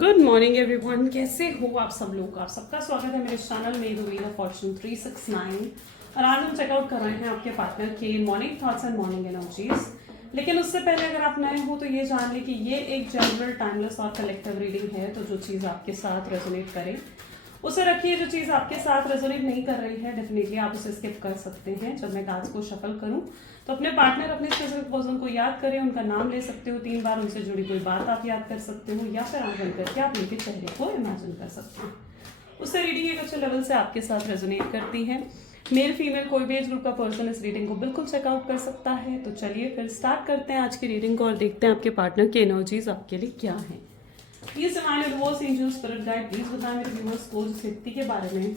Good morning everyone, कैसे हो आप सब लोग। आप सबका स्वागत है मेरे चैनल में द व्हील ऑफ फॉर्च्यून 369। और आज हम चेकआउट कर रहे हैं आपके पार्टनर के morning thoughts and morning energies. लेकिन उससे पहले अगर आप नए हो तो ये जान लें कि ये एक जनरल, टाइमलेस और कलेक्टिव रीडिंग है। तो जो चीज़ आपके साथ रेजोनेट करे उसे रखिए। जो चीज़ आपके साथ रेजोनेट नहीं कर रही है डेफिनेटली आप उसे स्किप कर सकते हैं। जब मैं कार्ड्स को शफल करूं तो अपने पार्टनर, अपने स्पेसिफिक पर्सन को याद करें, उनका नाम ले सकते हो 3 बार, उनसे जुड़ी कोई बात आप याद कर सकते हो या फिर आंख बंद करके आप उनके चेहरे को इमेजिन कर सकते हैं। उससे रीडिंग एक अच्छे लेवल से आपके साथ रेजोनेट करती है। मेल फीमेल कोई भी एज ग्रुप का पर्सन इस रीडिंग को बिल्कुल चेकआउट कर सकता है। तो चलिए फिर स्टार्ट करते हैं आज की रीडिंग को और देखते हैं आपके पार्टनर की एनर्जीज आपके लिए क्या है। Please divine universe, angel, spirit guide, please बताएं मेरे व्यूअर्स को जिस व्यक्ति के बारे में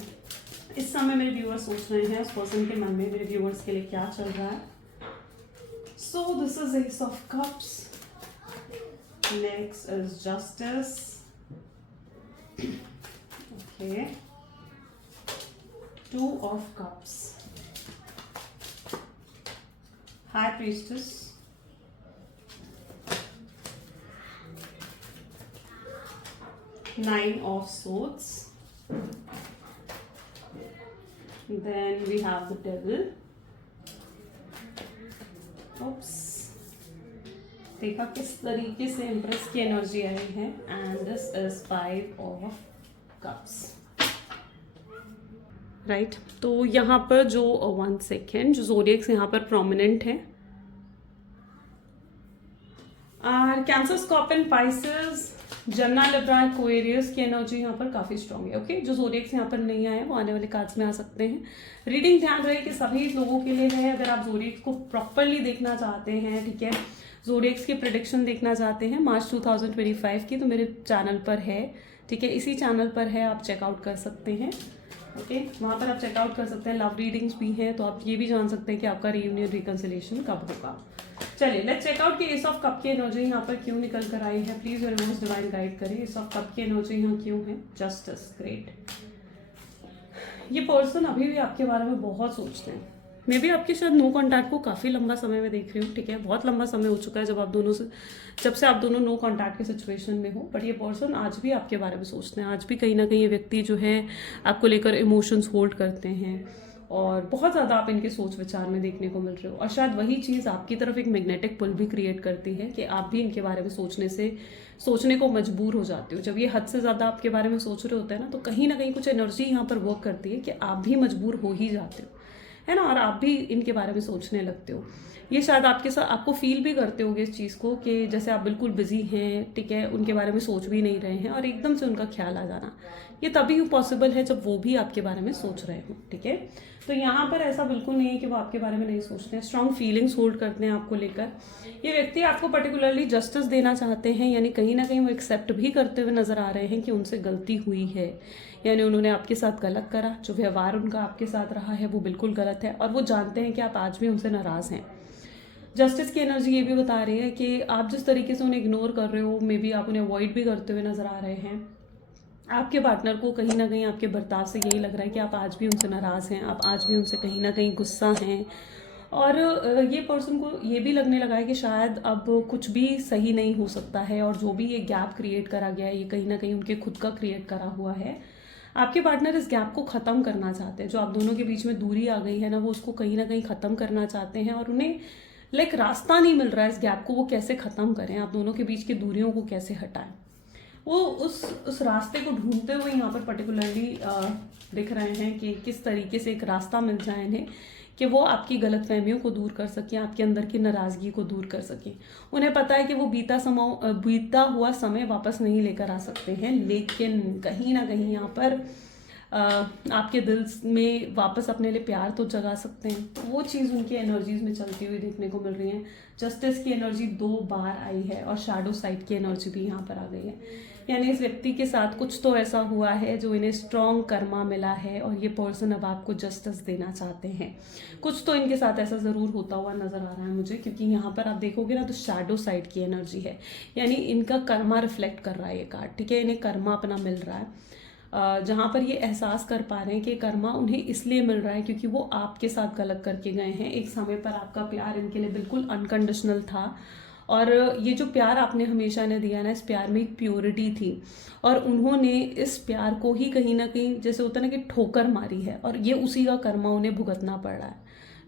इस समय मेरे व्यूअर्स सोच रहे हैं, उस पर्सन के मन में मेरे व्यूअर्स के लिए क्या चल रहा है। सो this is S of cups, next is justice, okay, 2 of cups, high priestess, Nine of Swords, then we have the Devil. Oops. देखा किस तरीके से इम्प्रेस की एनर्जी आई है। And this is 5 of cups, right. तो यहाँ पर जो 1 सेकेंड जो ज़ोडिएक्स यहाँ पर प्रोमिनेंट है, कैंसर, स्कॉर्पियन, पाइसेस, जन्ना, लिब्रा, एक्वेरियस की एनर्जी यहाँ पर काफी स्ट्रांग है। ओके, जो ज़ोडिएक्स यहाँ पर नहीं आए वो आने वाले कार्ड्स में आ सकते हैं। रीडिंग ध्यान रहे कि सभी लोगों के लिए है। अगर आप ज़ोडिएक्स को प्रॉपरली देखना चाहते हैं, ठीक है, ज़ोडिएक्स की प्रेडिक्शन देखना चाहते हैं मार्च 2025 की, तो मेरे चैनल पर है, ठीक है, इसी चैनल पर है, आप चेकआउट कर सकते हैं। ओके, वहाँ पर आप चेकआउट कर सकते हैं। लव रीडिंग्स भी हैं, तो आप ये भी जान सकते हैं कि आपका रियूनियन, रिकंसिलिएशन कब होगा। चलिए लेट्स चेकआउट कि एस ऑफ कप की एनर्जी यहाँ पर क्यों निकल कर आई है। प्लीज यूनिवर्स डिवाइन गाइड करिए, एस ऑफ कप की एनर्जी यहाँ क्यों है। Justice, great. ये पर्सन अभी भी आपके बारे में बहुत सोचते हैं। मैं भी आपके शायद नो कॉन्टैक्ट को काफ़ी लंबा समय में देख रही हूँ, ठीक है, बहुत लंबा समय हो चुका है जब से आप दोनों नो कॉन्टैक्ट के सिचुएशन में हो। बट ये पर्सन आज भी आपके बारे में सोचते हैं। आज भी कहीं ना कहीं ये व्यक्ति जो है आपको लेकर इमोशंस होल्ड करते हैं और बहुत ज़्यादा आप इनके सोच विचार में देखने को मिल रहे हो। और शायद वही चीज़ आपकी तरफ एक मैग्नेटिक पुल भी क्रिएट करती है कि आप भी इनके बारे में सोचने को मजबूर हो जाते हो। जब ये हद से ज़्यादा आपके बारे में सोच रहे होते हैं ना कहीं कुछ एनर्जी यहाँ पर वर्क करती है कि आप भी मजबूर हो ही जाते हो, है ना, और आप भी इनके बारे में सोचने लगते हो। ये शायद आपके साथ आपको फील भी करते होगे इस चीज़ को कि जैसे आप बिल्कुल बिजी हैं, ठीक है, उनके बारे में सोच भी नहीं रहे हैं और एकदम से उनका ख्याल आ जाना, ये तभी पॉसिबल है जब वो भी आपके बारे में सोच रहे हो, ठीक है। तो यहाँ पर ऐसा बिल्कुल नहीं है कि वो आपके बारे में नहीं सोचते हैं। स्ट्रॉन्ग फीलिंग्स होल्ड करते हैं आपको लेकर। ये व्यक्ति आपको पर्टिकुलरली जस्टिस देना चाहते हैं, यानी कहीं ना कहीं वो एक्सेप्ट भी करते हुए नजर आ रहे हैं कि उनसे गलती हुई है, यानी उन्होंने आपके साथ गलत करा। जो व्यवहार उनका आपके साथ रहा है वो बिल्कुल गलत है और वो जानते हैं कि आप आज भी उनसे नाराज़ हैं। जस्टिस की एनर्जी ये भी बता रही है कि आप जिस तरीके से उन्हें इग्नोर कर रहे हो, मे बी आप उन्हें अवॉइड भी करते हुए नजर आ रहे हैं। आपके पार्टनर को कहीं ना कहीं आपके बर्ताव से यही लग रहा है कि आप आज भी उनसे नाराज़ हैं, आप आज भी उनसे कहीं ना कहीं गुस्सा हैं। और ये पर्सन को ये भी लगने लगा है कि शायद अब कुछ भी सही नहीं हो सकता है और जो भी ये गैप क्रिएट करा गया है ये कहीं ना कहीं उनके खुद का क्रिएट करा हुआ है। आपके पार्टनर इस गैप को ख़त्म करना चाहते हैं। जो आप दोनों के बीच में दूरी आ गई है ना, वो उसको कहीं ना कहीं ख़त्म करना चाहते हैं और उन्हें रास्ता नहीं मिल रहा है इस गैप को वो कैसे ख़त्म करें, आप दोनों के बीच की दूरियों को कैसे हटाएं। वो उस रास्ते को ढूंढते हुए यहाँ पर पर्टिकुलरली दिख रहे हैं कि किस तरीके से एक रास्ता मिल जाए इन्हें कि वो आपकी गलतफहमियों को दूर कर सकें, आपके अंदर की नाराज़गी को दूर कर सकें। उन्हें पता है कि वो बीता हुआ समय वापस नहीं लेकर आ सकते हैं, लेकिन कहीं ना कहीं यहाँ पर आपके दिल में वापस अपने लिए प्यार तो जगा सकते हैं। तो वो चीज़ उनकी एनर्जीज में चलती हुई देखने को मिल रही है। जस्टिस की एनर्जी 2 बार आई है और शैडो साइड की एनर्जी भी यहाँ पर आ गई है। यानी इस व्यक्ति के साथ कुछ तो ऐसा हुआ है जो इन्हें स्ट्रॉन्ग कर्मा मिला है और ये पर्सन अब आपको जस्टिस देना चाहते हैं। कुछ तो इनके साथ ऐसा ज़रूर होता हुआ नज़र आ रहा है मुझे, क्योंकि यहाँ पर आप देखोगे ना तो शैडो साइड की एनर्जी है, यानी इनका कर्मा रिफ्लेक्ट कर रहा है ये कार्ड, ठीक है, इन्हें कर्मा अपना मिल रहा है। जहाँ पर ये एहसास कर पा रहे हैं कि कर्मा उन्हें इसलिए मिल रहा है क्योंकि वो आपके साथ गलत करके गए हैं। एक समय पर आपका प्यार इनके लिए बिल्कुल अनकंडीशनल था और ये जो प्यार आपने हमेशा ने दिया ना, इस प्यार में एक प्योरिटी थी, और उन्होंने इस प्यार को ही कहीं ना कहीं जैसे होता है ना कि ठोकर मारी है, और ये उसी का कर्मा उन्हें भुगतना पड़ रहा है।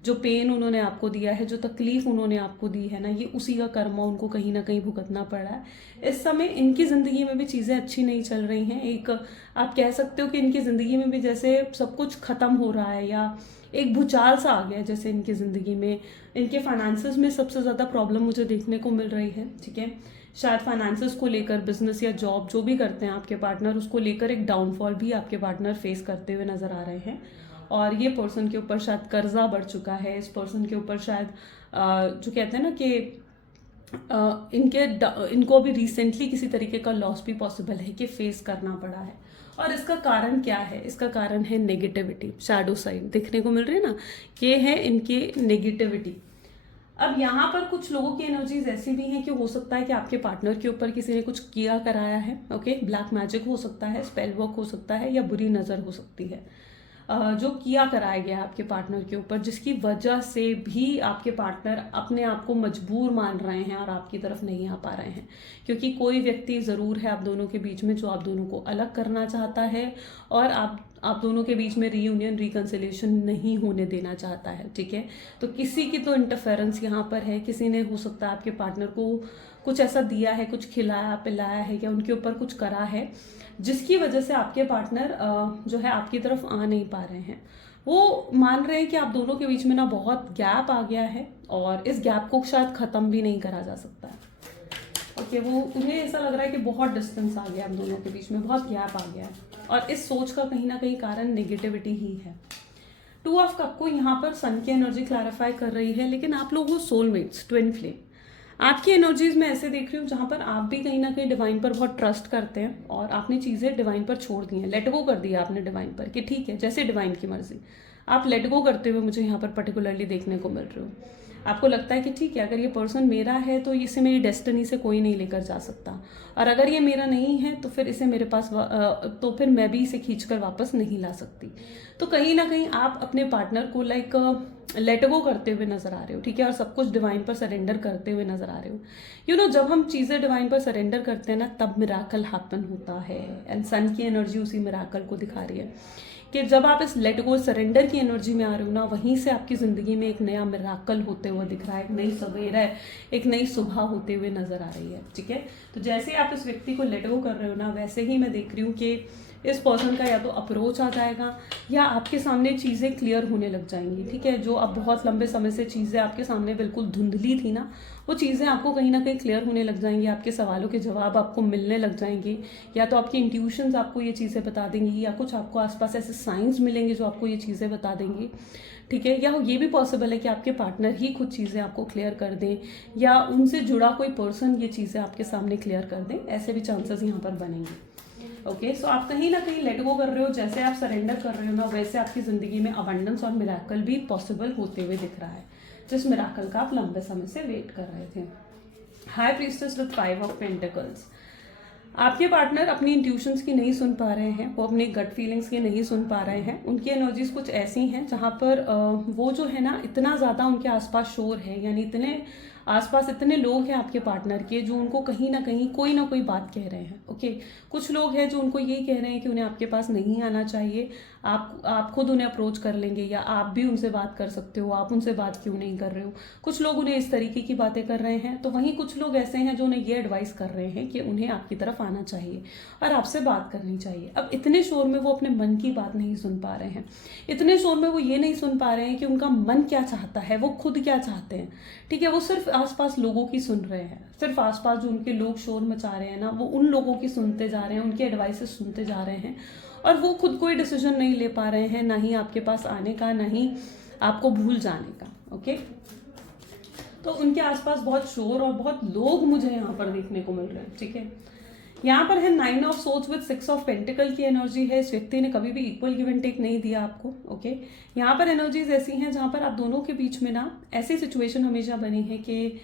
जो पेन उन्होंने आपको दिया है, जो तकलीफ उन्होंने आपको दी है ना, ये उसी का कर्मा उनको कहीं ना कहीं भुगतना पड़ रहा है। इस समय इनकी ज़िंदगी में भी चीज़ें अच्छी नहीं चल रही हैं। एक आप कह सकते हो कि इनकी ज़िंदगी में भी जैसे सब कुछ ख़त्म हो रहा है, या एक भूचाल सा आ गया है जैसे इनकी ज़िंदगी में। इनके फाइनेंसेस में सबसे ज़्यादा प्रॉब्लम मुझे देखने को मिल रही है, ठीक है। शायद फाइनेंसेस को लेकर, बिजनेस या जॉब जो भी करते हैं आपके पार्टनर, उसको लेकर एक डाउनफॉल भी आपके पार्टनर फेस करते हुए नज़र आ रहे हैं। और ये पर्सन के ऊपर शायद कर्जा बढ़ चुका है। इस पर्सन के ऊपर शायद जो कहते हैं ना कि इनको अभी रिसेंटली किसी तरीके का लॉस भी पॉसिबल है कि फेस करना पड़ा है। और इसका कारण क्या है? इसका कारण है नेगेटिविटी, शैडो साइड देखने को मिल रही है ना, ये है इनकी नेगेटिविटी। अब यहाँ पर कुछ लोगों की एनर्जीज ऐसी भी हैं कि हो सकता है कि आपके पार्टनर के ऊपर किसी ने कुछ किया कराया है, ओके। ब्लैक मैजिक हो सकता है, स्पेल वर्क हो सकता है, या बुरी नज़र हो सकती है जो किया कराया गया आपके पार्टनर के ऊपर, जिसकी वजह से भी आपके पार्टनर अपने आप को मजबूर मान रहे हैं और आपकी तरफ नहीं आ पा रहे हैं। क्योंकि कोई व्यक्ति ज़रूर है आप दोनों के बीच में जो आप दोनों को अलग करना चाहता है, और आप दोनों के बीच में रीयूनियन, रिकन्सिलिएशन नहीं होने देना चाहता है, ठीक है। तो किसी की तो इंटरफेरेंस यहाँ पर है। किसी ने हो सकता है आपके पार्टनर को कुछ ऐसा दिया है, कुछ खिलाया पिलाया है, या उनके ऊपर कुछ करा है, जिसकी वजह से आपके पार्टनर जो है आपकी तरफ आ नहीं पा रहे हैं। वो मान रहे हैं कि आप दोनों के बीच में ना बहुत गैप आ गया है, और इस गैप को शायद ख़त्म भी नहीं करा जा सकता है, ओके। वो उन्हें ऐसा लग रहा है कि बहुत डिस्टेंस आ गया हम दोनों के बीच में, बहुत गैप आ गया है, और इस सोच का कहीं ना कहीं कारण नेगेटिविटी ही है। 2 ऑफ कप को यहाँ पर सन की एनर्जी क्लैरिफाई कर रही है, लेकिन आप लोग हो सोलमेट्स, ट्विन फ्लेम। आपकी एनर्जीज में ऐसे देख रही हूँ जहाँ पर आप भी कहीं ना कहीं डिवाइन पर बहुत ट्रस्ट करते हैं, और आपने चीज़ें डिवाइन पर छोड़ दी हैं, लेट गो कर दिया आपने डिवाइन पर कि ठीक है जैसे डिवाइन की मर्जी। आप लेट गो करते हुए मुझे यहाँ पर पर्टिकुलरली देखने को मिल रहे हो। आपको लगता है कि ठीक है, अगर ये पर्सन मेरा है तो इसे मेरी डेस्टिनी से कोई नहीं लेकर जा सकता, और अगर ये मेरा नहीं है तो फिर इसे मेरे पास तो फिर मैं भी इसे खींचकर वापस नहीं ला सकती। तो कहीं ना कहीं आप अपने पार्टनर को लाइक लेट गो करते हुए नजर आ रहे हो, ठीक है, और सब कुछ डिवाइन पर सरेंडर करते हुए नजर आ रहे हो। यू नो, जब हम चीज़ें डिवाइन पर सरेंडर करते हैं ना, तब मिराकल हैपन होता है, एंड सन की एनर्जी उसी मिराकल को दिखा रही है कि जब आप इस लेट गो सरेंडर की एनर्जी में आ रहे हो ना, वहीं से आपकी ज़िंदगी में एक नया मिराकल होते हुए दिख रहा है, एक नई सवेरा है, एक नई सुबह होते हुए नज़र आ रही है, ठीक है। तो जैसे आप इस व्यक्ति को लेट गो कर रहे हो ना, वैसे ही मैं देख रही हूँ कि इस पर्सन का या तो अप्रोच आ जाएगा, या आपके सामने चीज़ें क्लियर होने लग जाएंगी, ठीक है। जो अब बहुत लंबे समय से चीज़ें आपके सामने बिल्कुल धुंधली थी ना, वो चीज़ें आपको कहीं ना कहीं क्लियर होने लग जाएंगी। आपके सवालों के जवाब आपको मिलने लग जाएंगे, या तो आपकी इंट्यूशंस आपको ये चीज़ें बता देंगी, या कुछ आपको आसपास ऐसे साइंस मिलेंगे जो आपको ये चीज़ें बता देंगी, ठीक है। या ये भी पॉसिबल है कि आपके पार्टनर ही कुछ चीज़ें आपको क्लियर कर दें, या उनसे जुड़ा कोई पर्सन ये चीज़ें आपके सामने क्लियर कर दें, ऐसे भी चांसेस यहाँ पर बनेंगे, ओके। सो आप कहीं ना कहीं लेट गो कर रहे हो, जैसे आप सरेंडर कर रहे हो ना, वैसे आपकी ज़िंदगी में अबंडेंस और मिराकल भी पॉसिबल होते हुए दिख रहा है, जिस मिराकल का आप लंबे समय से वेट कर रहे थे। High priestess with 5 of pentacles. आपके पार्टनर अपनी इंट्यूशंस की नहीं सुन पा रहे हैं, वो अपनी गट फीलिंग्स की नहीं सुन पा रहे हैं। उनकी एनर्जीज कुछ ऐसी हैं जहाँ पर वो जो है ना, इतना ज़्यादा उनके आसपास शोर है, यानी इतने आसपास इतने लोग हैं आपके पार्टनर के जो उनको कहीं ना कोई बात कह रहे हैं, ओके। कुछ लोग हैं जो उनको यही कह रहे हैं कि उन्हें आपके पास नहीं आना चाहिए, आप खुद उन्हें अप्रोच कर लेंगे, या आप भी उनसे बात कर सकते हो, आप उनसे बात क्यों नहीं कर रहे हो। कुछ लोग उन्हें इस तरीके की बातें कर रहे हैं, तो वहीं कुछ लोग ऐसे हैं जो उन्हें ये एडवाइस कर रहे हैं कि उन्हें आपकी तरफ आना चाहिए और आपसे बात करनी चाहिए। अब इतने शोर में वो अपने मन की बात नहीं सुन पा रहे हैं, इतने शोर में वो ये नहीं सुन पा रहे हैं कि उनका मन क्या चाहता है, वो खुद क्या चाहते हैं, ठीक है। वो सिर्फ आसपास लोगों की सुन रहे हैं, सिर्फ आसपास जो उनके लोग शोर मचा रहे हैं ना, वो उन लोगों की सुनते जा रहे हैं, उनकी एडवाइसेस सुनते जा रहे हैं, और वो खुद कोई डिसीजन नहीं ले पा रहे हैं, ना ही आपके पास आने का, ना ही आपको भूल जाने का, ओके। तो उनके आसपास बहुत शोर और बहुत लोग मुझे यहाँ पर देखने को मिल रहे हैं, ठीक है। यहाँ पर है 9 of swords with 6 of pentacle की एनर्जी है। इस व्यक्ति ने कभी भी इक्वल गिव एंड टेक नहीं दिया आपको, ओके। यहाँ पर एनर्जीज ऐसी हैं जहाँ पर आप दोनों के बीच में ना ऐसी सिचुएशन हमेशा बनी है कि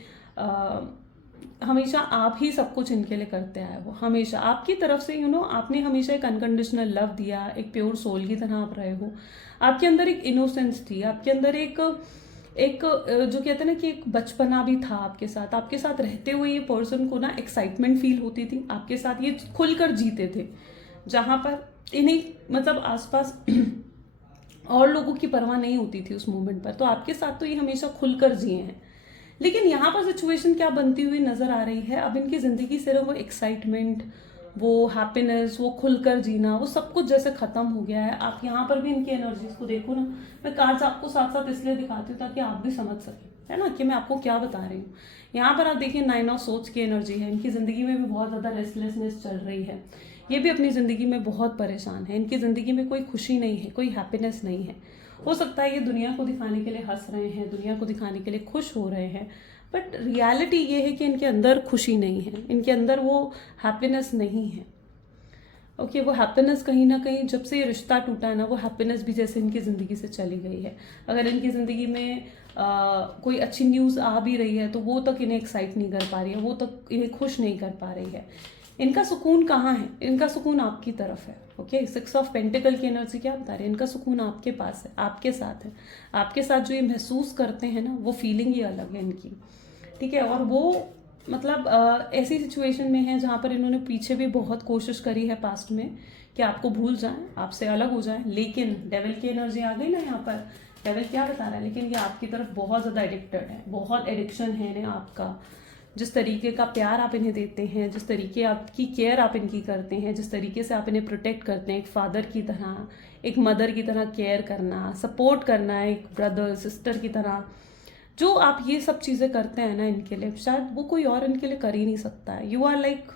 हमेशा आप ही सब कुछ इनके लिए करते आए हो, हमेशा आपकी तरफ से आपने हमेशा एक अनकंडीशनल लव दिया, एक प्योर सोल की तरह आप रहे हो। आपके अंदर एक इनोसेंस थी, आपके अंदर एक एक जो कहते हैं ना कि एक बचपना भी था आपके साथ रहते हुए ये पर्सन को ना एक्साइटमेंट फील होती थी, आपके साथ ये खुलकर जीते थे, जहाँ पर इन्हें मतलब आसपास और लोगों की परवाह नहीं होती थी उस मोमेंट पर। तो आपके साथ तो ये हमेशा खुलकर जिए हैं। लेकिन यहाँ पर सिचुएशन क्या बनती हुई नजर आ रही है, अब इनकी जिंदगी से वो एक्साइटमेंट, वो हैप्पीनेस, वो खुलकर जीना, वो सब कुछ जैसे खत्म हो गया है। आप यहाँ पर भी इनकी एनर्जीज को देखो ना, मैं कार्ड्स आपको साथ साथ इसलिए दिखाती हूँ ताकि आप भी समझ सकें, है ना, कि मैं आपको क्या बता रही हूँ। यहाँ पर आप देखिए 9 ऑफ सोर्ड्स की एनर्जी है, इनकी जिंदगी में भी बहुत ज्यादा रेस्टलेसनेस चल रही है। ये भी अपनी ज़िंदगी में बहुत परेशान है, इनकी ज़िंदगी में कोई खुशी नहीं है, कोई हैप्पीनेस नहीं है। हो सकता है ये दुनिया को दिखाने के लिए हंस रहे हैं, दुनिया को दिखाने के लिए खुश हो रहे हैं, बट रियलिटी ये है कि इनके अंदर खुशी नहीं है, इनके अंदर वो हैप्पीनेस नहीं है। ओके, वो हैप्पीनेस कहीं ना कहीं जब से ये रिश्ता टूटा है ना, वो हैप्पीनेस भी जैसे इनकी ज़िंदगी से चली गई है। अगर इनकी ज़िंदगी में कोई अच्छी न्यूज़ आ भी रही है तो वो तक इन्हें एक्साइट नहीं कर पा रही है, वो तक इन्हें खुश नहीं कर पा रही है। इनका सुकून कहाँ है? इनका सुकून आपकी तरफ है। ओके, 6 ऑफ पेंटिकल की एनर्जी क्या बता रही है? इनका सुकून आपके पास है, आपके साथ है। आपके साथ जो ये महसूस करते हैं ना, वो फीलिंग ही अलग है इनकी, ठीक है। और वो मतलब ऐसी सिचुएशन में है जहाँ पर इन्होंने पीछे भी बहुत कोशिश करी है पास्ट में कि आपको भूल जाएं, आपसे अलग हो जाएं, लेकिन डेविल की एनर्जी आ गई ना यहाँ पर। डेविल क्या बता रहा है? लेकिन ये आपकी तरफ बहुत ज़्यादा एडिक्टेड है, बहुत एडिक्शन है इन्हें आपका। जिस तरीके का प्यार आप इन्हें देते हैं, जिस तरीके आपकी केयर आप इनकी करते हैं, जिस तरीके से आप इन्हें प्रोटेक्ट करते हैं, एक फादर की तरह, एक मदर की तरह केयर करना, सपोर्ट करना, एक ब्रदर सिस्टर की तरह, जो आप ये सब चीज़ें करते हैं ना इनके लिए, शायद वो कोई और इनके लिए कर ही नहीं सकता है। You are like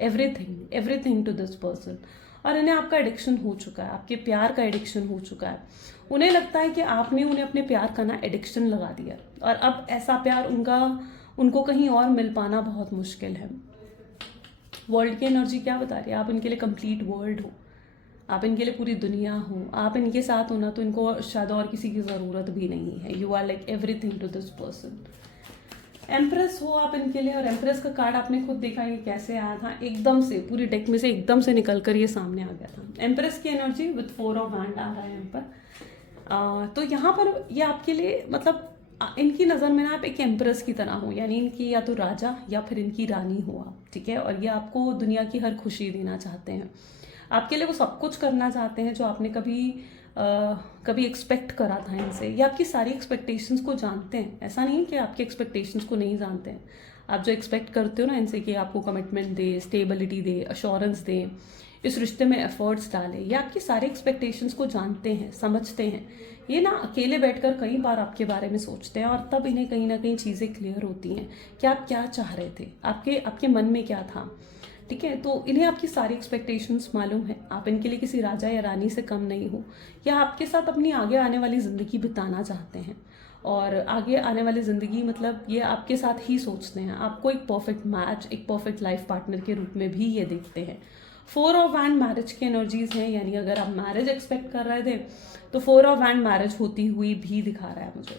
everything to this person. और इन्हें आपका एडिक्शन हो चुका है, आपके प्यार का एडिक्शन हो चुका है। उन्हें लगता है कि आपने उन्हें अपने प्यार का ना एडिक्शन लगा दिया, और अब ऐसा प्यार उनको कहीं और मिल पाना बहुत मुश्किल है। वर्ल्ड की एनर्जी क्या बता रही है? आप इनके लिए कंप्लीट वर्ल्ड हो, आप इनके लिए पूरी दुनिया हो। आप इनके साथ हो ना तो इनको शायद और किसी की ज़रूरत भी नहीं है। You are like everything to this person. Empress हो आप इनके लिए, और एम्प्रेस का कार्ड आपने खुद देखा है कैसे आया था, एकदम से पूरी डेक में से एकदम से निकल कर ये सामने आ गया था। एम्प्रेस की एनर्जी विद 4 ऑफ वैंड आ रहा है यहाँ पर। तो यहाँ पर ये आपके लिए मतलब इनकी नज़र में ना आप एक एम्प्रेस की तरह हो, यानी इनकी या तो राजा या फिर इनकी रानी हो आप, ठीक है। और ये आपको दुनिया की हर खुशी देना चाहते हैं, आपके लिए वो सब कुछ करना चाहते हैं जो आपने कभी एक्सपेक्ट करा था इनसे। ये आपकी सारी एक्सपेक्टेशंस को जानते हैं, ऐसा नहीं है कि आपके एक्सपेक्टेशंस को नहीं जानते हैं। आप जो एक्सपेक्ट करते हो ना इनसे कि आपको कमिटमेंट दे, स्टेबिलिटी दे, अश्योरेंस दे, इस रिश्ते में एफर्ट्स डाले, ये आपकी सारी एक्सपेक्टेशंस को जानते हैं, समझते हैं। ये ना अकेले बैठकर कई बार आपके बारे में सोचते हैं, और तब इन्हें कहीं ना कहीं चीज़ें क्लियर होती हैं कि आप क्या चाह रहे थे, आपके मन में क्या था, ठीक है। तो इन्हें आपकी सारी एक्सपेक्टेशंस मालूम है, आप इनके लिए किसी राजा या रानी से कम नहीं हो, या आपके साथ अपनी आगे आने वाली ज़िंदगी बिताना चाहते हैं। और आगे आने वाली ज़िंदगी मतलब ये आपके साथ ही सोचते हैं, आपको एक परफेक्ट मैच, एक परफेक्ट लाइफ पार्टनर के रूप में भी ये देखते हैं। 4 ऑफ वैंड मैरिज की एनर्जीज हैं, यानी अगर आप मैरिज एक्सपेक्ट कर रहे थे तो 4 ऑफ वैंड मैरिज होती हुई भी दिखा रहा है मुझे।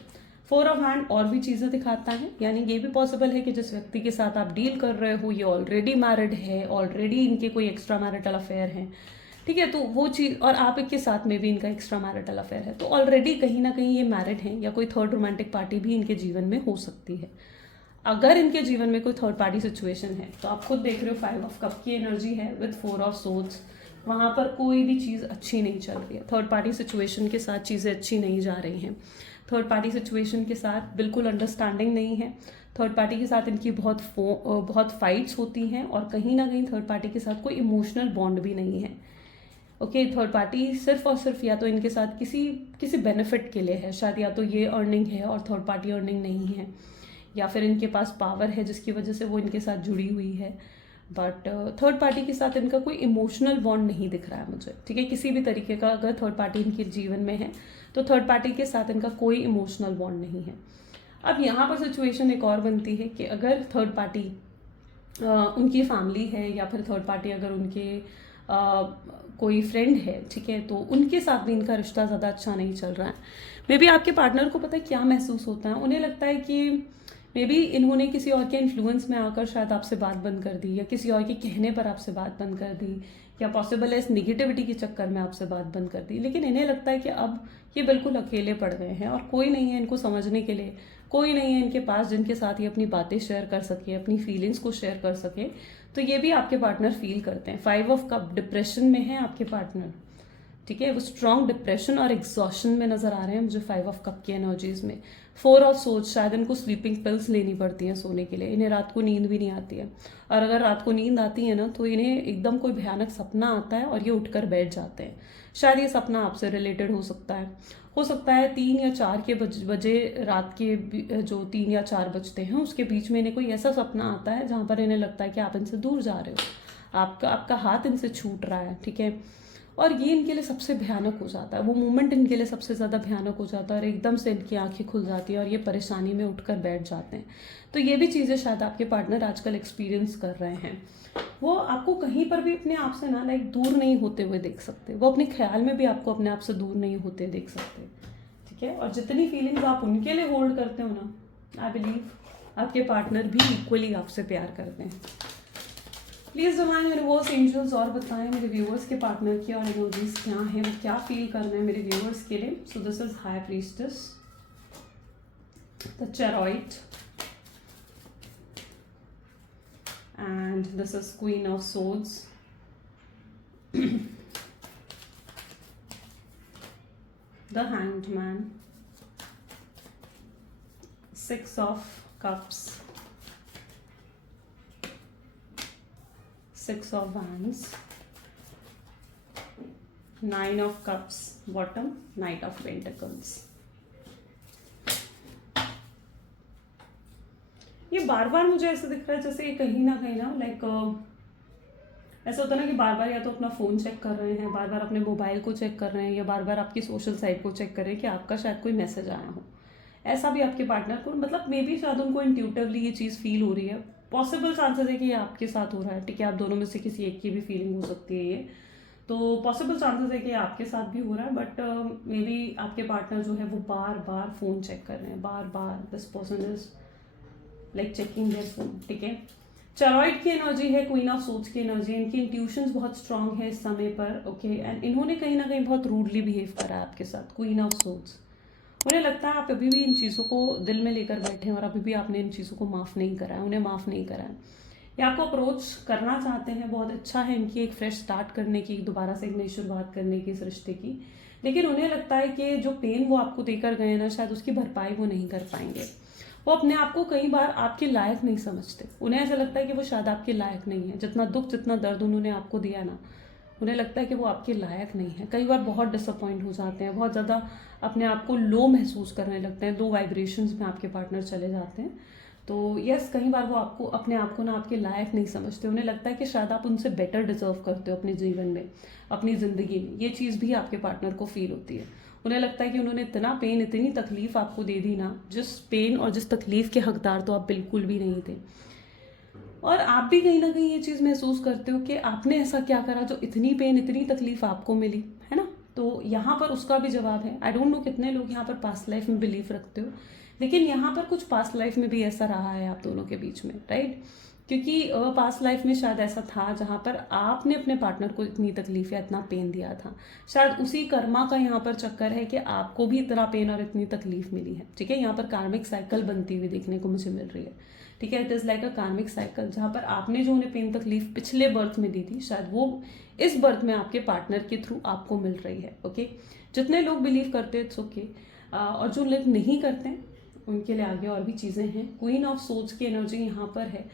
4 ऑफ हैंड और भी चीज़ें दिखाता है, यानी ये भी पॉसिबल है कि जिस व्यक्ति के साथ आप डील कर रहे हो ये ऑलरेडी मैरिड है, ऑलरेडी इनके कोई एक्स्ट्रा मैरिटल अफेयर है, ठीक है। तो वो चीज़, और आप के साथ में भी इनका एक्स्ट्रा मैरिटल अफेयर है, तो ऑलरेडी कहीं ना कहीं ये मैरिड हैं, या कोई थर्ड रोमांटिक पार्टी भी इनके जीवन में हो सकती है। अगर इनके जीवन में कोई थर्ड पार्टी सिचुएशन है तो आप खुद देख रहे हो 5 ऑफ कप की एनर्जी है विद 4 ऑफ सोर्ड्स। वहाँ पर कोई भी चीज़ अच्छी नहीं चल रही है, थर्ड पार्टी सिचुएशन के साथ चीज़ें अच्छी नहीं जा रही हैं, थर्ड पार्टी सिचुएशन के साथ बिल्कुल अंडरस्टैंडिंग नहीं है, थर्ड पार्टी के साथ इनकी बहुत फाइट्स होती हैं, और कहीं ना कहीं थर्ड पार्टी के साथ कोई इमोशनल बॉन्ड भी नहीं है। ओके, थर्ड पार्टी सिर्फ और सिर्फ या तो इनके साथ किसी बेनिफिट के लिए है, शायद या तो ये अर्निंग है और थर्ड पार्टी अर्निंग नहीं है, या फिर इनके पास पावर है जिसकी वजह से वो इनके साथ जुड़ी हुई है, बट थर्ड पार्टी के साथ इनका कोई इमोशनल बॉन्ड नहीं दिख रहा है मुझे, ठीक है। किसी भी तरीके का अगर थर्ड पार्टी इनके जीवन में है तो थर्ड पार्टी के साथ इनका कोई इमोशनल बॉन्ड नहीं है। अब यहाँ पर सिचुएशन एक और बनती है कि अगर थर्ड पार्टी उनकी फैमिली है, या फिर थर्ड पार्टी अगर उनके कोई फ्रेंड है, ठीक है, तो उनके साथ भी इनका रिश्ता ज़्यादा अच्छा नहीं चल रहा है। मे बी आपके पार्टनर को पता है क्या महसूस होता है, उन्हें लगता है कि मे बी इन्होंने किसी और के इन्फ्लुएंस में आकर शायद आपसे बात बंद कर दी, या किसी और के कहने पर आपसे बात बंद कर दी, या पॉसिबल है इस निगेटिविटी के चक्कर में आपसे बात बंद कर दी, लेकिन इन्हें लगता है कि अब ये बिल्कुल अकेले पड़ गए हैं और कोई नहीं है इनको समझने के लिए, कोई नहीं है इनके पास जिनके साथ ये अपनी बातें शेयर कर सके, अपनी फीलिंग्स को शेयर कर सके। तो ये भी आपके पार्टनर फील करते हैं। 5 ऑफ कप डिप्रेशन में है आपके पार्टनर, ठीक है, वो स्ट्रॉन्ग डिप्रेशन और एग्जॉशन में नजर आ रहे हैं मुझे 5 ऑफ कप की एनर्जीज में। 4 ऑफ सोच, शायद इनको स्लीपिंग पिल्स लेनी पड़ती हैं सोने के लिए, इन्हें रात को नींद भी नहीं आती है, और अगर रात को नींद आती है ना तो इन्हें एकदम कोई भयानक सपना आता है और ये उठकर बैठ जाते हैं। शायद ये सपना आपसे रिलेटेड हो सकता है 3 या 4 के बजे रात के जो 3 या 4 बजते हैं उसके बीच में इन्हें कोई ऐसा सपना आता है जहां पर इन्हें लगता है कि आप इनसे दूर जा रहे हो, आपका हाथ इनसे छूट रहा है, ठीक है, और ये इनके लिए सबसे भयानक हो जाता है, वो मोमेंट इनके लिए सबसे ज़्यादा भयानक हो जाता है और एकदम से इनकी आंखें खुल जाती है और ये परेशानी में उठकर बैठ जाते हैं। तो ये भी चीज़ें शायद आपके पार्टनर आजकल एक्सपीरियंस कर रहे हैं। वो आपको कहीं पर भी अपने आप से ना लाइक दूर नहीं होते हुए देख सकते, वो अपने ख्याल में भी आपको अपने आप से दूर नहीं होते देख सकते, ठीक है, और जितनी फीलिंग्स आप उनके लिए होल्ड करते हो ना, आई बिलीव आपके पार्टनर भी इक्वली आपसे प्यार करते हैं। प्लीज डिवाइन यूनिवर्स एंजल्स और बताएं मेरे व्यूअर्स के पार्टनर की और एनर्जीज क्या है, वो क्या फील कर रहे हैं मेरे व्यूअर्स के लिए। So this is high priestess, the chariot, and this is queen of swords, the hanged man, 6 of cups, 6 of wands, 9 of cups bottom, knight of pentacles। ये बार बार मुझे ऐसे दिख रहा है जैसे ये कहीं ना लाइक ऐसा होता है ना कि बार बार या तो अपना फ़ोन चेक कर रहे हैं, बार बार अपने मोबाइल को चेक कर रहे हैं, या बार बार आपकी सोशल साइट को चेक कर रहे हैं कि आपका शायद कोई मैसेज आया हो। ऐसा भी आपके पार्टनर को, मतलब मे बी शायद उनको इंट्यूटिवली ये चीज़ फील हो रही है। पॉसिबल चांसेस है कि ये आपके साथ हो रहा है, ठीक है, आप दोनों में से किसी एक की भी फीलिंग हो सकती है ये, तो पॉसिबल चांसेस है कि आपके साथ भी हो रहा है, बट मे बी आपके पार्टनर जो है वो बार बार फ़ोन चेक कर रहे हैं, बार बार this person is like checking their phone, ठीक है। चेरॉइड की एनर्जी है, क्वीन ऑफ सोर्ड्स की एनर्जी, इनकी इंट्यूशंस बहुत स्ट्रांग है इस समय पर, ओके, एंड इन्होंने कहीं ना कहीं बहुत रूडली बिहेव करा है आपके साथ। क्वीन ऑफ सोर्ड्स, उन्हें लगता है आप अभी भी इन चीज़ों को दिल में लेकर बैठे हैं और अभी भी आपने इन चीज़ों को माफ़ नहीं करा है, उन्हें माफ़ नहीं करा है, या आपको अप्रोच करना चाहते हैं। बहुत अच्छा है इनकी एक फ्रेश स्टार्ट करने की, दोबारा से एक नई शुरुआत करने की इस रिश्ते की, लेकिन उन्हें लगता है कि जो पेन वो आपको देकर गए ना, शायद उसकी भरपाई वो नहीं कर पाएंगे। वो अपने आप को कई बार आपके लायक नहीं समझते, उन्हें ऐसा लगता है कि वो शायद आपके लायक नहीं है। जितना दुख, जितना दर्द उन्होंने आपको दिया ना, उन्हें लगता है कि वो आपके लायक नहीं है। कई बार बहुत डिसअपॉइंट हो जाते हैं, बहुत ज़्यादा अपने आप को लो महसूस करने लगते हैं, 2 वाइब्रेशंस में आपके पार्टनर चले जाते हैं। तो यस, कई बार वो आपको अपने आप को ना आपके लायक नहीं समझते, उन्हें लगता है कि शायद आप उनसे बेटर डिजर्व करते हो अपने जीवन में, अपनी ज़िंदगी में। ये चीज़ भी आपके पार्टनर को फील होती है। उन्हें लगता है कि उन्होंने इतना पेन, इतनी तकलीफ आपको दे दी ना, जिस पेन और जिस तकलीफ के हकदार तो आप बिल्कुल भी नहीं थे। और आप भी कहीं ना कहीं ये चीज़ महसूस करते हो कि आपने ऐसा क्या करा जो इतनी पेन, इतनी तकलीफ आपको मिली, है ना। तो यहाँ पर उसका भी जवाब है। आई डोंट नो कितने लोग यहाँ पर पास्ट लाइफ में बिलीव रखते हो, लेकिन यहाँ पर कुछ पास्ट लाइफ में भी ऐसा रहा है आप दोनों के बीच में, राइट। क्योंकि पास्ट लाइफ में शायद ऐसा था जहाँ पर आपने अपने पार्टनर को इतनी तकलीफ या इतना पेन दिया था। शायद उसी कर्मा का यहाँ पर चक्कर है कि आपको भी इतना पेन और इतनी तकलीफ मिली है, ठीक है। यहाँ पर कार्मिक साइकिल बनती हुई देखने को मुझे मिल रही है, ठीक है। इट इज़ लाइक अ कार्मिक साइकिल, जहाँ पर आपने जो उन्हें पेन तकलीफ पिछले बर्थ में दी थी, शायद वो इस बर्थ में आपके पार्टनर के थ्रू आपको मिल रही है, ओके। जितने लोग बिलीव करते हैं इट्स ओके, और जो लोग नहीं करते हैं उनके लिए आगे और भी चीज़ें हैं। क्वीन ऑफ सोर्ड्स की एनर्जी यहाँ पर है,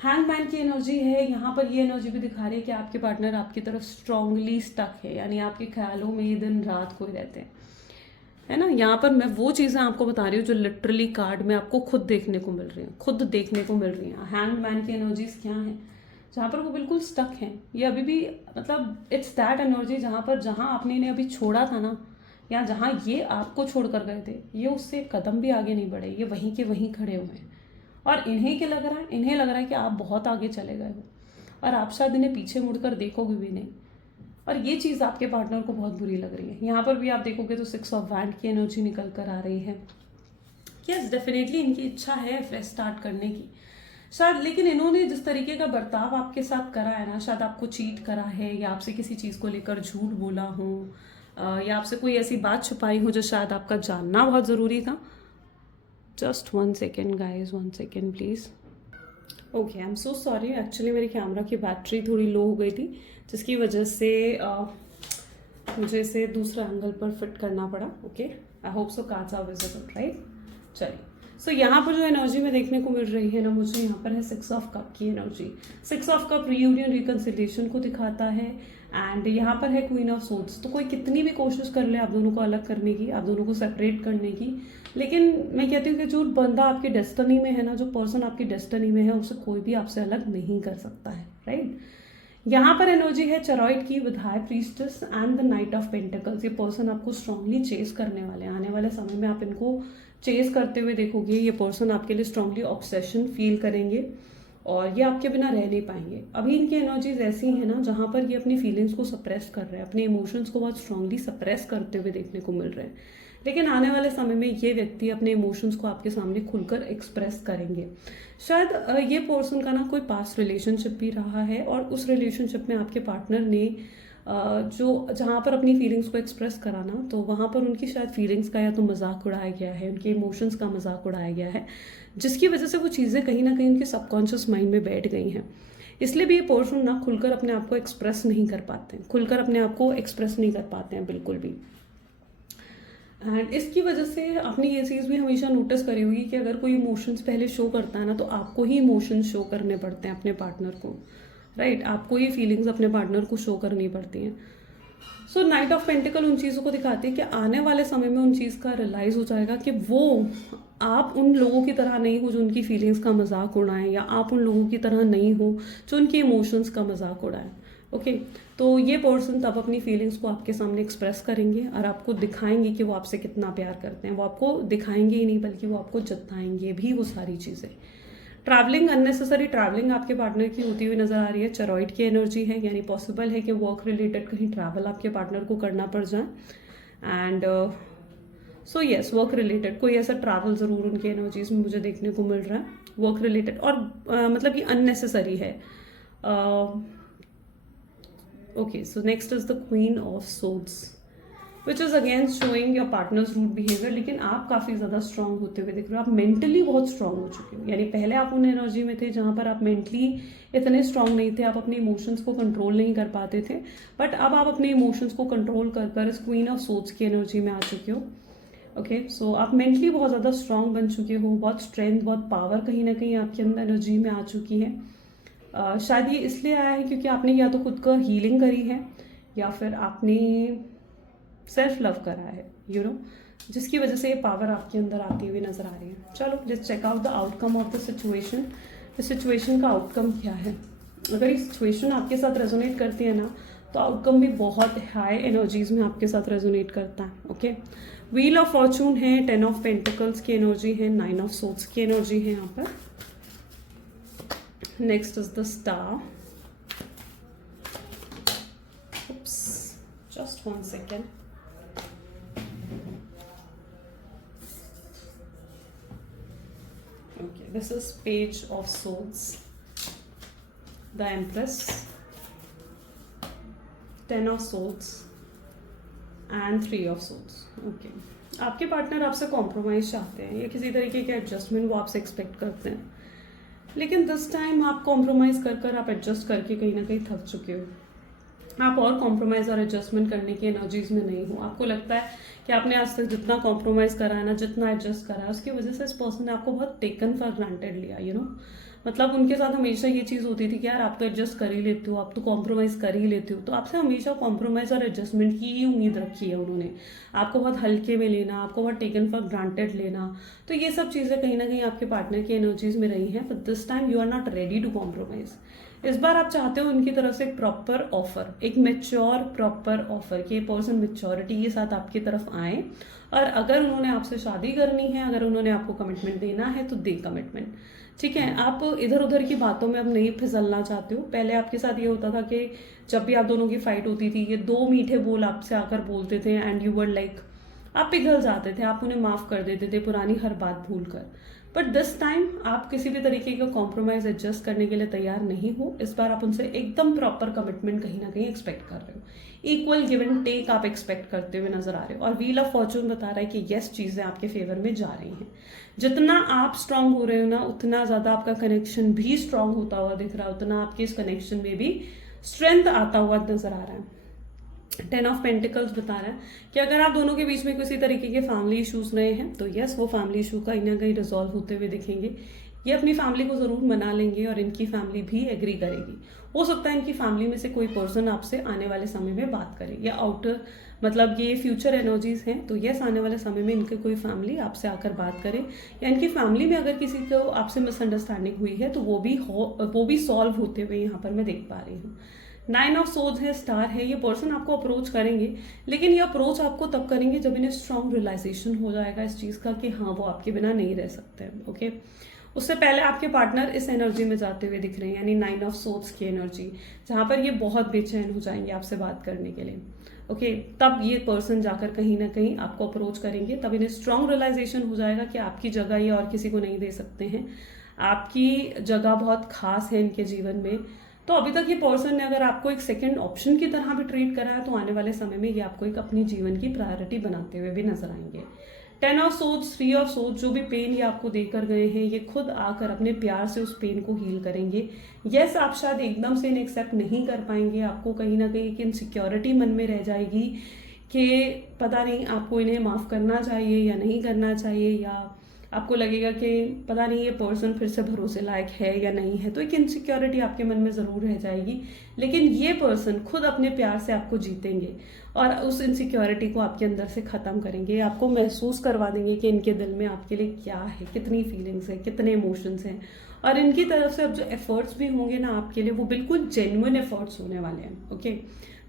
हैंगमैन की एनर्जी है यहाँ पर। ये एनर्जी भी दिखा रही है कि आपके पार्टनर आपकी तरफ स्ट्रांगली स्टक है, यानी आपके ख्यालों में ये दिन रात खोए रहते हैं, है ना। यहाँ पर मैं वो चीज़ें आपको बता रही हूँ जो लिटरली कार्ड में आपको खुद देखने को मिल रही हैं, खुद देखने को मिल रही हैं। हैंगमैन की एनर्जीज क्या हैं, जहाँ पर वो बिल्कुल स्टक हैं। ये अभी भी, मतलब इट्स दैट एनर्जी जहाँ आपने इन्हें अभी छोड़ा था ना, या जहाँ ये आपको छोड़ कर गए थे, ये उससे कदम भी आगे नहीं बढ़े, ये वहीं के वहीं खड़े हुए हैं। और इन्हें क्या लग रहा है, इन्हें लग रहा है कि आप बहुत आगे चले गए हो और आप शायद इन्हें पीछे मुड़कर देखोगे भी नहीं, और ये चीज़ आपके पार्टनर को बहुत बुरी लग रही है। यहाँ पर भी आप देखोगे तो 6 ऑफ वैंड की एनर्जी निकल कर आ रही है। यस, डेफिनेटली इनकी इच्छा है फ्रेश स्टार्ट करने की, शायद, लेकिन इन्होंने जिस तरीके का बर्ताव आपके साथ करा है ना, शायद आपको चीट करा है या आपसे किसी चीज़ को लेकर झूठ बोला हो, या आपसे कोई ऐसी बात छुपाई हो जो शायद आपका जानना बहुत ज़रूरी था। Just 1 second guys, 1 second please. Okay, I am so sorry, actually मेरे कैमरा की बैटरी थोड़ी लो हो गई थी, जिसकी वजह से मुझे इसे दूसरे एंगल पर फिट करना पड़ा। Okay, I hope so cards are visible, right. चलिए, सो यहाँ पर जो एनर्जी में देखने को मिल रही है ना, मुझे यहाँ पर है 6 ऑफ कप की energy. 6 of cup reunion reconciliation को दिखाता है, एंड यहाँ पर है क्वीन ऑफ सोर्ड्स। तो कोई कितनी भी कोशिश कर ले आप दोनों को अलग करने की, आप दोनों को सेपरेट करने की, लेकिन मैं कहती हूँ कि जो बंदा आपकी डेस्टिनी में है ना, जो पर्सन आपकी डेस्टिनी में है, उसे कोई भी आपसे अलग नहीं कर सकता है, राइट। यहाँ पर एनर्जी है चेरॉइड की with high priestess and the night of pentacles. ये पर्सन आपको स्ट्रांगली चेस करने वाले हैं, आने वाले समय में आप इनको चेस करते हुए देखोगे। ये पर्सन आपके लिए स्ट्रांगली ऑब्सेशन फील करेंगे और ये आपके बिना रह नहीं पाएंगे। अभी इनकी एनर्जीज ऐसी हैं ना, जहाँ पर ये अपनी फीलिंग्स को सप्रेस कर रहे हैं, अपने इमोशंस को बहुत स्ट्रांगली सप्रेस करते हुए देखने को मिल रहे हैं। लेकिन आने वाले समय में ये व्यक्ति अपने इमोशंस को आपके सामने खुलकर एक्सप्रेस करेंगे। शायद ये पर्सन का ना कोई पास्ट रिलेशनशिप भी रहा है, और उस रिलेशनशिप में आपके पार्टनर ने जो जहाँ पर अपनी फीलिंग्स को एक्सप्रेस करा ना, तो वहाँ पर उनकी शायद फीलिंग्स का या तो मजाक उड़ाया गया है, उनके इमोशंस का मजाक उड़ाया गया है, जिसकी वजह से वो चीज़ें कहीं ना कहीं उनके सबकॉन्शियस माइंड में बैठ गई हैं। इसलिए भी ये पर्सन ना खुलकर अपने आप को एक्सप्रेस नहीं कर पाते हैं, खुलकर अपने आप को एक्सप्रेस नहीं कर पाते हैं बिल्कुल भी। एंड इसकी वजह से आपने ये चीज़ भी हमेशा नोटिस करी होगी कि अगर कोई इमोशंस पहले शो करता है ना, तो आपको ही इमोशंस शो करने पड़ते हैं अपने पार्टनर को, राइट। आपको ही फीलिंग्स अपने पार्टनर को शो करनी पड़ती हैं। सो नाइट ऑफ पेंटिकल उन चीज़ों को दिखाती है कि आने वाले समय में उन चीज़ का रियलाइज हो जाएगा कि वो आप उन लोगों की तरह नहीं हो जो उनकी फीलिंग्स का मजाक उड़ाएं, या आप उन लोगों की तरह नहीं हो जो उनके इमोशंस का मजाक उड़ाएं। ओके, तो ये पर्सन तब अपनी फीलिंग्स को आपके सामने एक्सप्रेस करेंगे और आपको दिखाएंगे कि वो आपसे कितना प्यार करते हैं। वो आपको दिखाएंगे ही नहीं, बल्कि वो आपको जताएंगे भी वो सारी चीज़ें। ट्रैवलिंग, अननेसेसरी ट्रैवलिंग आपके पार्टनर की होती हुई नजर आ रही है। चेरॉइड की एनर्जी है, यानी पॉसिबल है कि वर्क रिलेटेड कहीं ट्रैवल आपके पार्टनर को करना पड़ जाए। And so yes, work related कोई ऐसा ट्रैवल ज़रूर उनके एनर्जीज में मुझे देखने को मिल रहा है, वर्क रिलेटेड, और मतलब कि अननेसेसरी है। Okay, so next is the queen of swords, which is again showing your partners rude behaviour. लेकिन आप काफ़ी ज़्यादा स्ट्रांग होते हुए दिख रहे हो, आप मेंटली बहुत स्ट्रांग हो चुके हो। यानी पहले आप उन एनर्जी में थे जहाँ पर आप मेंटली इतने स्ट्रांग नहीं थे, आप अपने इमोशंस को कंट्रोल नहीं कर पाते थे, बट अब आप अपने इमोशंस को कंट्रोल कर कर इस क्वीन ऑफ सोर्ड्स की एनर्जी में आ चुके हो। ओके, सो आप मेंटली बहुत ज़्यादा स्ट्रांग बन चुके हो, बहुत स्ट्रेंथ, बहुत पावर कहीं ना कहीं आपके अंदर एनर्जी में आ चुकी है। शायद ये इसलिए आया है क्योंकि आपने या तो खुद का हीलिंग करी है, या फिर आपने सेल्फ लव करा है, यू नो, जिसकी वजह से ये पावर आपके अंदर आती हुई नजर आ रही है। चलो, let's check out the outcome of the situation. इस सिचुएशन का आउटकम क्या है? अगर ये सिचुएशन आपके साथ रेजोनेट करती है ना, तो आउटकम भी बहुत हाई एनर्जीज में आपके साथ रेजोनेट करता है। ओके, व्हील ऑफ फॉर्चून है, 10 ऑफ पेंटिकल्स की एनर्जी है, 9 ऑफ सोर्ड्स की एनर्जी है यहाँ पर। Next is the star. Just 1 second. Okay, this is Page of Swords, the Empress, 10 of Swords and 3 of Swords. Okay, आपके पार्टनर आपसे कॉम्प्रोमाइज चाहते हैं या किसी तरीके के एडजस्टमेंट वो आपसे एक्सपेक्ट करते हैं, लेकिन दिस टाइम आप कॉम्प्रोमाइज़ कर कर, आप एडजस्ट करके कहीं ना कहीं थक चुके हो। आप और कॉम्प्रोमाइज़ और एडजस्टमेंट करने की एनर्जीज में नहीं हो। आपको लगता है कि आपने आज तक जितना कॉम्प्रोमाइज़ करा है ना, जितना एडजस्ट करा है, उसकी वजह से इस पर्सन ने आपको बहुत टेकन फॉर ग्रांटेड लिया, यू नो। मतलब उनके साथ हमेशा ये चीज़ होती थी कि यार आप तो एडजस्ट कर ही लेते हो, आप तो कॉम्प्रोमाइज़ कर ही लेते हो, तो आपसे हमेशा कॉम्प्रोमाइज़ और एडजस्टमेंट की ही उम्मीद रखी है उन्होंने। आपको बहुत हल्के में लेना, आपको बहुत टेकन फॉर ग्रांटेड लेना, तो ये सब चीज़ें कहीं ना कहीं आपके पार्टनर की एनर्जीज में रही हैं। But this time you are not ready to compromise. इस बार आप चाहते हो उनकी तरफ से एक प्रॉपर ऑफर, एक मेच्योर प्रॉपर ऑफर, कि ये पर्सन मेच्योरिटी के साथ आपकी तरफ आए, और अगर उन्होंने आपसे शादी करनी है, अगर उन्होंने आपको कमिटमेंट देना है, तो दे कमिटमेंट। ठीक है, आप इधर उधर की बातों में अब नहीं फिसलना चाहते हो। पहले आपके साथ ये होता था कि जब भी आप दोनों की फाइट होती थी, ये 2 मीठे बोल आपसे आकर बोलते थे, एंड यू वर लाइक, आप पिघल जाते थे, आप उन्हें माफ़ कर देते थे पुरानी हर बात भूल कर। बट दिस टाइम आप किसी भी तरीके का कॉम्प्रोमाइज एडजस्ट करने के लिए तैयार नहीं हो। इस बार आप उनसे एकदम प्रॉपर कमिटमेंट कहीं ना कहीं एक्सपेक्ट कर रहे हो, इक्वल गिव एंड टेक आप एक्सपेक्ट करते हुए नजर आ रहे हो। और व्हील ऑफ फॉर्चून बता रहा है कि यस, चीजें आपके फेवर में जा रही हैं। जितना आप स्ट्रांग हो रहे हो ना, उतना ज्यादा आपका कनेक्शन भी स्ट्रांग होता हुआ दिख रहा है, उतना आपके इस कनेक्शन में भी स्ट्रेंथ आता हुआ नजर आ रहा है। 10 ऑफ पेंटिकल्स बता रहा है कि अगर आप दोनों के बीच में किसी तरीके के फैमिली इश्यूज रहे हैं तो यस, वो फैमिली इशू कहीं ना कहीं रिजॉल्व होते हुए दिखेंगे। ये अपनी फैमिली को जरूर मना लेंगे और इनकी फैमिली भी एग्री करेगी। हो सकता है इनकी फैमिली में से कोई पर्सन आपसे आने वाले समय में बात करे, या आउटर मतलब ये फ्यूचर एनर्जीज हैं, तो यस, आने वाले समय में इनके कोई फैमिली आपसे आकर बात करे, या इनकी फैमिली में अगर किसी को आपसे मिसअंडरस्टैंडिंग हुई है तो वो भी सॉल्व होते हुए यहाँ पर मैं देख पा रही हूँ। 9 ऑफ सोर्ड्स है, स्टार है। ये पर्सन आपको अप्रोच करेंगे, लेकिन ये अप्रोच आपको तब करेंगे जब इन्हें स्ट्रांग रियलाइजेशन हो जाएगा इस चीज का कि हाँ, वो आपके बिना नहीं रह सकते। ओके, उससे पहले आपके पार्टनर इस एनर्जी में जाते हुए दिख रहे हैं, यानी 9 ऑफ सोर्ड्स की एनर्जी, जहां पर ये बहुत बेचैन हो जाएंगे आपसे बात करने के लिए। ओके, तब ये पर्सन जाकर कहीं ना कहीं आपको अप्रोच करेंगे, तब इन्हें स्ट्रांग रियलाइजेशन हो जाएगा कि आपकी जगह ये और किसी को नहीं दे सकते हैं, आपकी जगह बहुत खास है इनके जीवन में। तो अभी तक ये पर्सन ने अगर आपको एक सेकंड ऑप्शन की तरह भी ट्रीट करा है, तो आने वाले समय में ये आपको एक अपनी जीवन की प्रायोरिटी बनाते हुए भी नजर आएंगे। 10 ऑफ सोर्ड्स, 3 ऑफ सोर्ड्स, जो भी पेन ये आपको देकर गए हैं, ये खुद आकर अपने प्यार से उस पेन को हील करेंगे। यस, आप शायद एकदम से इन्हें एक्सेप्ट नहीं कर पाएंगे, आपको कहीं ना कहीं एक इनसिक्योरिटी मन में रह जाएगी कि पता नहीं आपको इन्हें माफ करना चाहिए या नहीं करना चाहिए, या आपको लगेगा कि पता नहीं ये पर्सन फिर से भरोसे लायक है या नहीं है। तो एक इनसिक्योरिटी आपके मन में जरूर रह जाएगी, लेकिन ये पर्सन खुद अपने प्यार से आपको जीतेंगे और उस इनसिक्योरिटी को आपके अंदर से खत्म करेंगे। आपको महसूस करवा देंगे कि इनके दिल में आपके लिए क्या है, कितनी फीलिंग्स है, कितने इमोशंस हैं, और इनकी तरफ से अब जो एफर्ट्स भी होंगे ना आपके लिए, वो बिल्कुल जेन्युइन एफर्ट्स होने वाले हैं। Okay,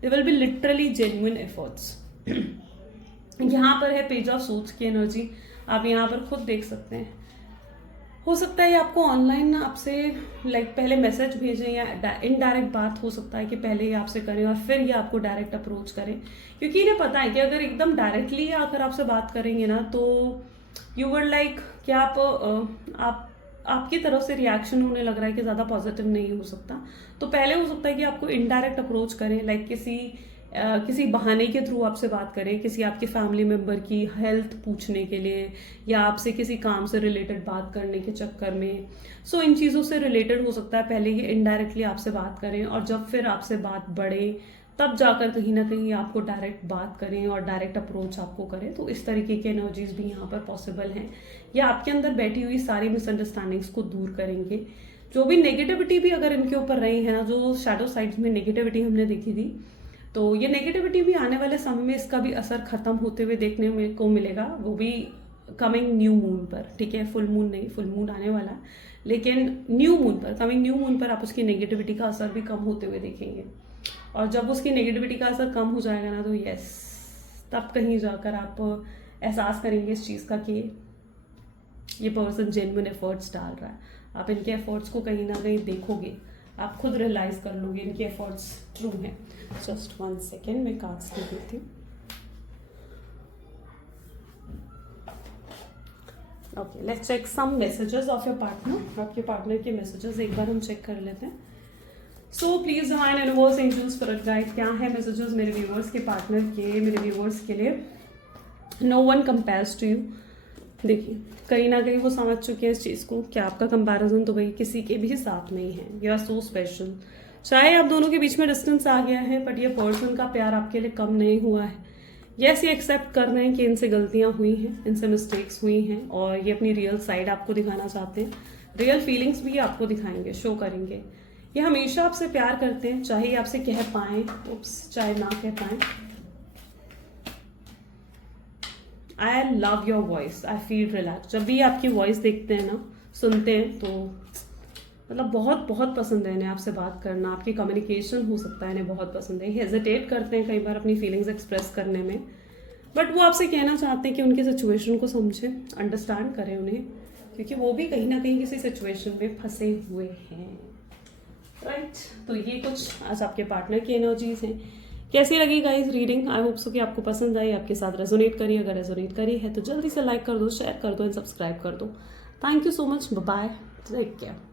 they will be literally genuine efforts. यहाँ पर है पेज ऑफ सोर्ड्स की एनर्जी, आप यहाँ पर खुद देख सकते हैं। हो सकता है ये आपको ऑनलाइन आपसे पहले मैसेज भेजें, या इनडायरेक्ट बात हो सकता है कि पहले ये आपसे करें और फिर ये आपको डायरेक्ट अप्रोच करें, क्योंकि इन्हें पता है कि अगर एकदम डायरेक्टली आकर आपसे बात करेंगे ना, तो यू वर कि आप आपकी तरफ से रिएक्शन होने लग रहा है कि ज़्यादा पॉजिटिव नहीं हो सकता। तो पहले हो सकता है कि आपको इनडायरेक्ट अप्रोच करें, किसी बहाने के थ्रू आपसे बात करें, किसी आपके फैमिली मेंबर की हेल्थ पूछने के लिए, या आपसे किसी काम से रिलेटेड बात करने के चक्कर में। सो इन चीज़ों से रिलेटेड हो सकता है पहले ये इनडायरेक्टली आपसे बात करें, और जब फिर आपसे बात बढ़े तब जाकर कहीं ना कहीं आपको डायरेक्ट बात करें और डायरेक्ट अप्रोच आपको करें। तो इस तरीके के एनर्जीज भी यहाँ पर पॉसिबल हैं। या आपके अंदर बैठी हुई सारी मिसअंडरस्टैंडिंग्स को दूर करेंगे। जो भी नेगेटिविटी भी अगर इनके ऊपर रही है ना, जो शैडो साइड्स में नेगेटिविटी हमने देखी थी, तो ये नेगेटिविटी भी आने वाले समय में इसका भी असर खत्म होते हुए देखने को मिलेगा, वो भी कमिंग न्यू मून पर। ठीक है, फुल मून नहीं, फुल मून आने वाला है, लेकिन न्यू मून पर, कमिंग न्यू मून पर आप उसकी नेगेटिविटी का असर भी कम होते हुए देखेंगे। और जब उसकी नेगेटिविटी का असर कम हो जाएगा ना, तो यस, तब कहीं जाकर आप एहसास करेंगे इस चीज़ का कि ये पर्सन जेन्युइन एफर्ट्स डाल रहा है। आप इनके एफर्ट्स को कहीं ना कहीं देखोगे, आप खुद रियलाइज कर लोगे इनके एफर्ट्स ट्रू हैं। जस्ट 1 सेकेंड, मैं कार्ड्स दे देती हूँ। Okay, let's check some messages of your partner. आपके पार्टनर के मैसेजेस एक बार हम चेक कर लेते हैं। So please divine universe, angels, spirit guide, क्या है मैसेजेस मेरे व्यूअर्स के पार्टनर के, मेरे व्यूअर्स के लिए। No one compares to you. देखिए, कहीं ना कहीं वो समझ चुके हैं इस चीज़ को कि आपका कंपैरिजन तो भाई किसी के भी साथ नहीं है। You are so special. चाहे आप दोनों के बीच में डिस्टेंस आ गया है, बट ये पर्सन का प्यार आपके लिए कम नहीं हुआ है। यस, ये एक्सेप्ट कर रहे हैं कि इनसे गलतियां हुई हैं, इनसे मिस्टेक्स हुई हैं, और ये अपनी रियल साइड आपको दिखाना चाहते हैं। रियल फीलिंग्स भी आपको दिखाएंगे, शो करेंगे। ये हमेशा आपसे प्यार करते हैं, चाहे आपसे कह पाएं, चाहे ना कह पाएं। I love your voice, I feel relax. जब भी आपकी वॉइस देखते हैं ना, सुनते हैं, तो मतलब बहुत बहुत पसंद है इन्हें आपसे बात करना। आपकी कम्युनिकेशन हो सकता है इन्हें बहुत पसंद है। हेजिटेट करते हैं कई बार अपनी फीलिंग्स एक्सप्रेस करने में, बट वो आपसे कहना चाहते हैं कि उनकी सिचुएशन को समझें, अंडरस्टैंड करें उन्हें, क्योंकि वो भी कहीं ना कहीं किसी सिचुएशन में फंसे हुए हैं। राइट, तो ये कुछ आज आपके पार्टनर की एनर्जीज हैं। कैसी लगी गाइस रीडिंग? आई होप सो कि आपको पसंद आई, आपके साथ रेजोनेट करी। अगर रेजोनेट करी है तो जल्दी से लाइक कर दो, शेयर कर दो एंड सब्सक्राइब कर दो, thank you so much, bye, take care.